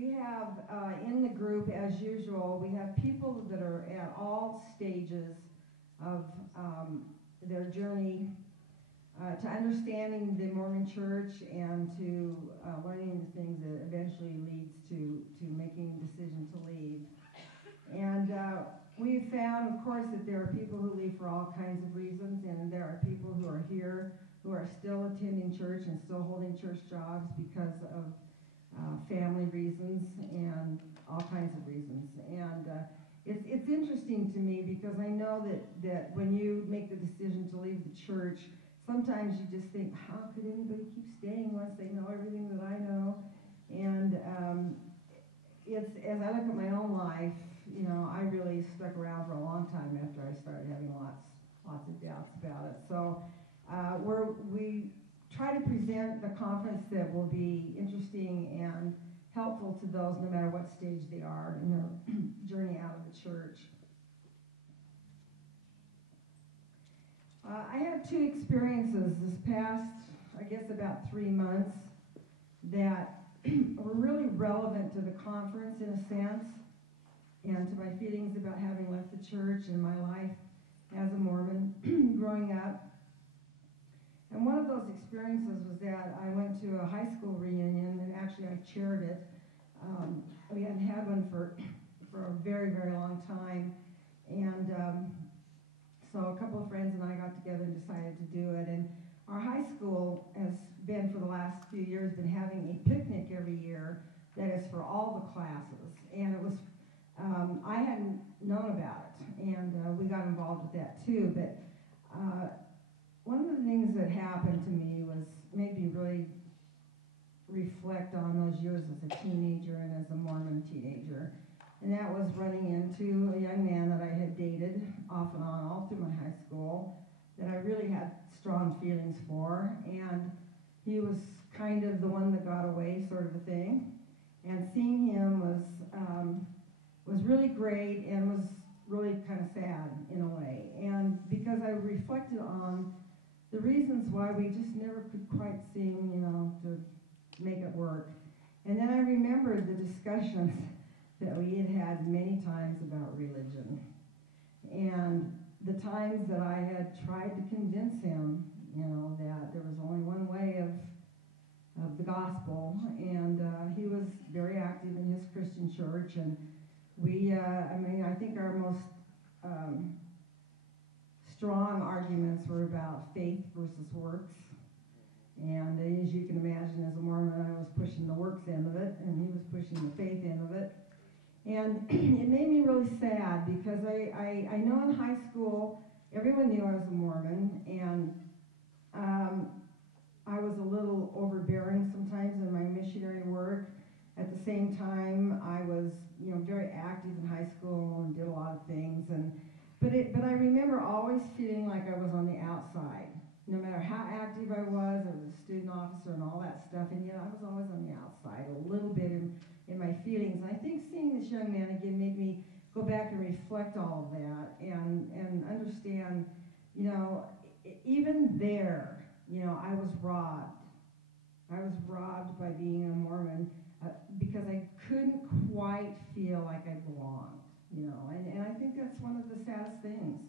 We have in the group, as usual, we have people that are at all stages of their journey to understanding the Mormon Church and to learning the things that eventually leads to making a decision to leave. And we've found, of course, that there are people who leave for all kinds of reasons, and there are people who are here who are still attending church and still holding church jobs because of family reasons and all kinds of reasons. And it's interesting to me because I know that when you make the decision to leave the church, sometimes you just think, how could anybody keep staying once they know everything that I know? And it's, as I look at my own life, you know, I really stuck around for a long time after I started having lots of doubts about it. So we try to present the conference that will be interesting and helpful to those no matter what stage they are in their journey out of the church. I had two experiences this past, I guess, about 3 months that were really relevant to the conference in a sense and to my feelings about having left the church and my life as a Mormon growing up. And one of those experiences was that I went to a high school reunion, and actually I chaired it. We hadn't had one for a very, very long time. And so a couple of friends and I got together and decided to do it. And our high school has been, for the last few years, been having a picnic every year that is for all the classes. And it was, I hadn't known about it, and we got involved with that too. But one of the things that happened to me was made me really reflect on those years as a teenager and as a Mormon teenager. And that was running into a young man that I had dated off and on all through my high school that I really had strong feelings for. And he was kind of the one that got away, sort of a thing. And seeing him was really great and was really kind of sad in a way. And because I reflected on the reasons why we just never could quite seem, you know, to make it work. And then I remembered the discussions that we had had many times about religion. And the times that I had tried to convince him, you know, that there was only one way of the gospel. And he was very active in his Christian church. And we, I think our most strong arguments were about faith versus works. And as you can imagine, as a Mormon, I was pushing the works end of it, and he was pushing the faith end of it. And it made me really sad because I know in high school, everyone knew I was a Mormon, and I was a little overbearing sometimes in my missionary work. At the same time, I was, you know, very active in high school and did a lot of things. But I remember always feeling like I was on the outside. No matter how active I was a student officer and all that stuff, and yet I was always on the outside, a little bit in my feelings. And I think seeing this young man again made me go back and reflect all of that and understand, you know, even there, you know, I was robbed. I was robbed by being a Mormon because I couldn't quite feel like I belonged, you know. And I think that's one of the saddest things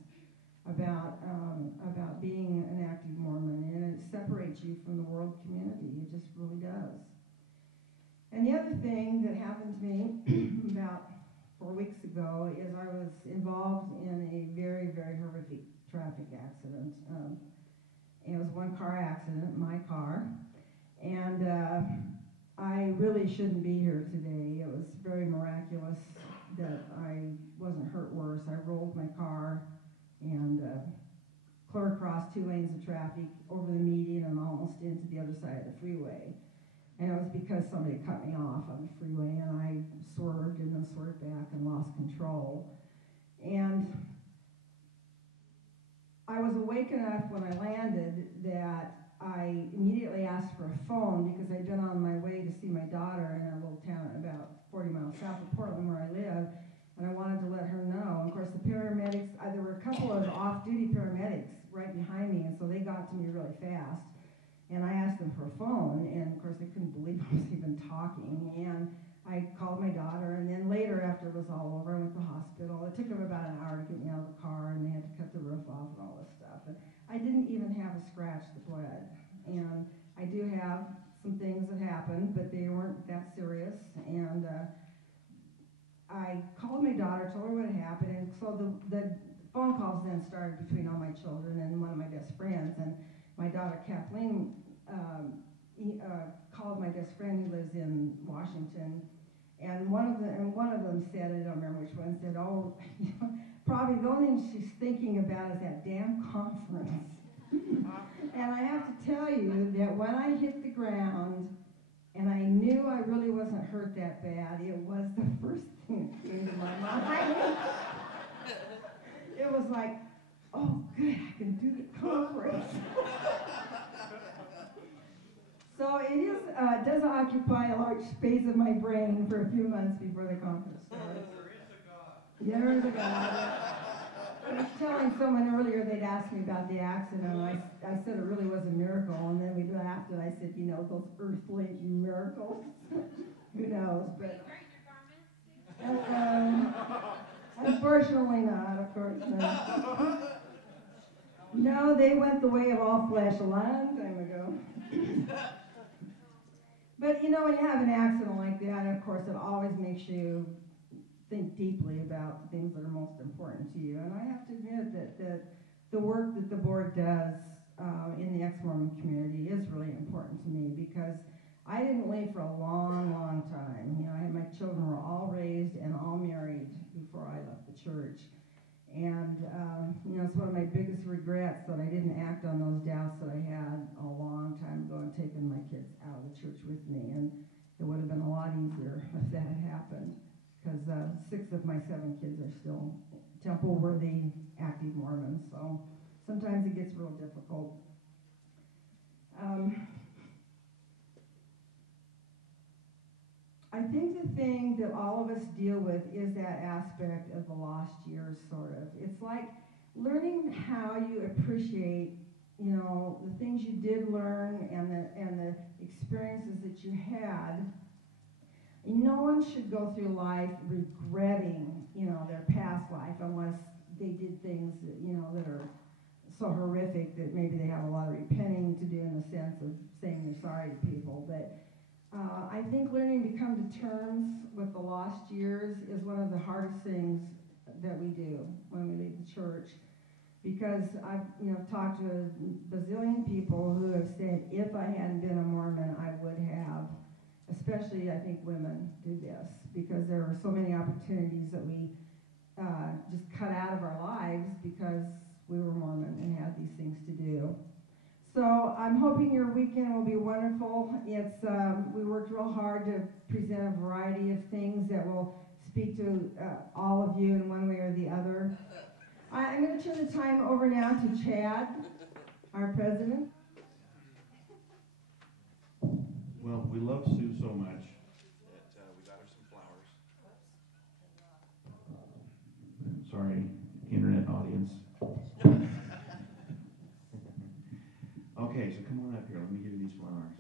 about being an active Mormon, and it separates you from the world community. It just really does. And the other thing that happened to me about 4 weeks ago is I was involved in a very, very horrific traffic accident. It was one car accident, my car, and I really shouldn't be here today. It was very miraculous that I wasn't hurt worse. I rolled my car and clear across 2 lanes of traffic over the median and almost into the other side of the freeway. And it was because somebody cut me off on the freeway, and I swerved and then swerved back and lost control. And I was awake enough when I landed that I immediately asked for a phone because I'd been on my way to see my daughter in a little town about 40 miles south of Portland where I live, and I wanted to let her know. And of course, the paramedics, there were a couple of off-duty paramedics right behind me, and so they got to me really fast. And I asked them for a phone, and of course, they couldn't believe I was even talking. And I called my daughter, and then later, after it was all over, I went to the hospital. It took them about an hour to get me out of the car, and they had to cut the roof off and all this stuff. And I didn't even have a scratch that bled. And I do have some things that happened, but they weren't that serious. And I called my daughter, told her what had happened, and so the phone calls then started between all my children and one of my best friends. And my daughter Kathleen called my best friend who lives in Washington, and one of them said, I don't remember which one, said, "Oh, probably the only thing she's thinking about is that damn conference." And I have to tell you that when I hit the ground and I knew I really wasn't hurt that bad, it was the first thing that came to my mind. It was like, oh, good, I can do the conference. So it does occupy a large space of my brain for a few months before the conference starts. There is a God. I was telling someone earlier, they'd asked me about the accident, and I said it really was a miracle, and then we laughed, and I said, those earthly miracles, who knows, but unfortunately not, of course not. No, they went the way of all flesh a long time ago. But when you have an accident like that, of course, it always makes you think deeply about the things that are most important to you. And I have to admit that the work that the board does in the Exmormon community is really important to me, because I didn't leave for a long, long time. My children were all raised and all married before I left the church. And, it's one of my biggest regrets that I didn't act on those doubts that I had a long time ago and taken my kids out of the church with me. And it would have been a lot easier if that had happened, because 6 of my 7 kids are still temple-worthy, active Mormons. So sometimes it gets real difficult. I think the thing that all of us deal with is that aspect of the lost years, sort of. It's like learning how you appreciate, the things you did learn and the experiences that you had. No one should go through life regretting, their past life, unless they did things that are so horrific that maybe they have a lot of repenting to do, in the sense of saying they're sorry to people. But I think learning to come to terms with the lost years is one of the hardest things that we do when we leave the church, because I've talked to a bazillion people who have said, if I hadn't been a Mormon, I would have. Especially, I think women do this, because there are so many opportunities that we just cut out of our lives because we were Mormon and had these things to do. So I'm hoping your weekend will be wonderful. We worked real hard to present a variety of things that will speak to all of you in one way or the other. I'm going to turn the time over now to Chad, our president. Well, we love Sue so much that we got her some flowers. Sorry, internet audience. Okay, so come on up here. Let me give you these flowers.